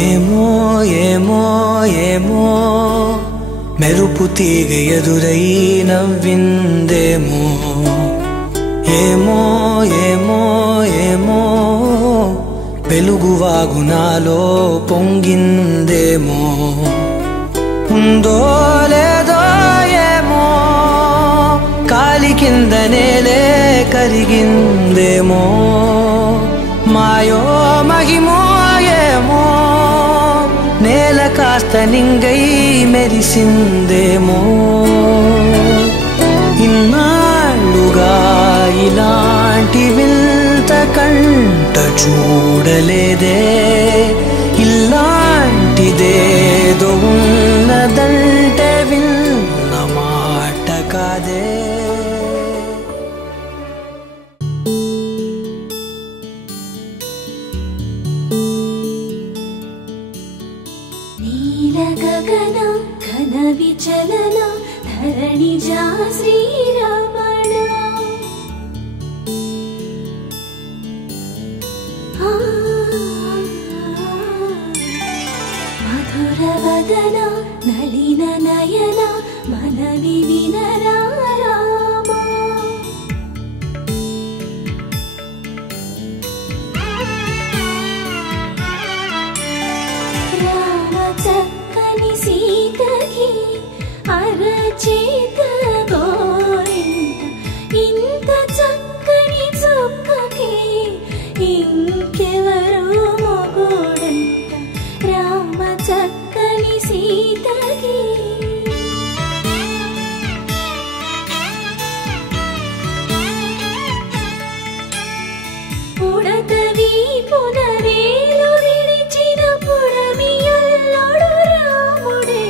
ఏమో ఏమో ఏమో మెరుపు తీగ ఎదురై నవ్విందేమో ఏమో ఏమో ఏమో వెలుగు వాగునాలో పొంగిందేమో ఉందో లేదో ఏమో కాలి కింద నేలే కరిగిందేమో మాయో మహిమో ఏమో నేల కాస్త నింగై మెరిసిందేమో ఇన్నాళ్ళుగా ఇలాంటి వింత కంట చూడలేదే ఇలాంటిదేదో ఉన్నదంటే విన్న మాట కాదే గగన ఘన విచలన ధరణిజా శ్రీరమణ మధుర వదన నలిన నయన మనవి వినరా అరచేత గోరింట ఇంత చక్కని చుక్కకి ఇంకెవరు మొగుడంట రామ చక్కని సీతకి పుడతవి పునవేలు విడిచిన పుడమియల్లోడు రాముడే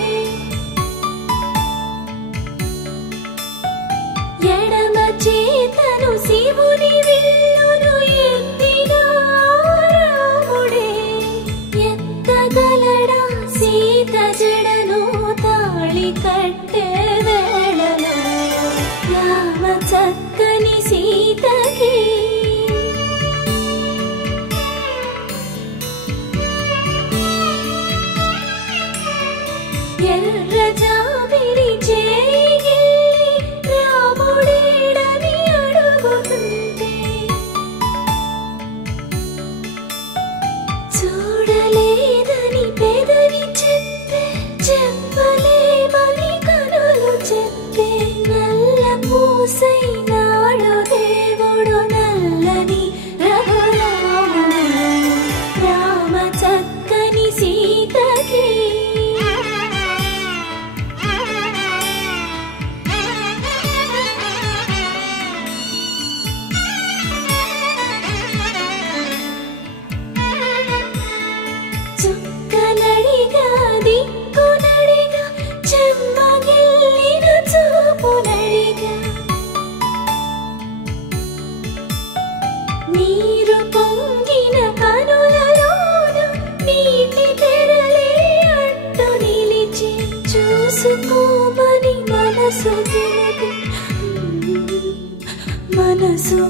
ఎడమ చేతను శివుని విల్లును ఎత్తిన రాముడే ఎత్తగలడా సీత జడను తాళి కట్టే వేళలో రామ చక్కని సీతకి ఎర్ర జాబిలి చేయి రాముడేడని అడుగుతుంటే చూడలేదని పెదవి చెప్పే చెప్పలేమని కనులు చెప్పే నల్ల పూసై నాడు దేవుడు నల్లని రఘురాముడు రామ చక్కని సీతకి చుక్కనడిగా దిక్కునడిగా చెమ్మగిల్లిన చూపునడిగా నీరు పొంగిన కనులలోన నీటి తెరలే అడ్డు నిలిచి చూసుకోమని మనసు తెలిపి మనసు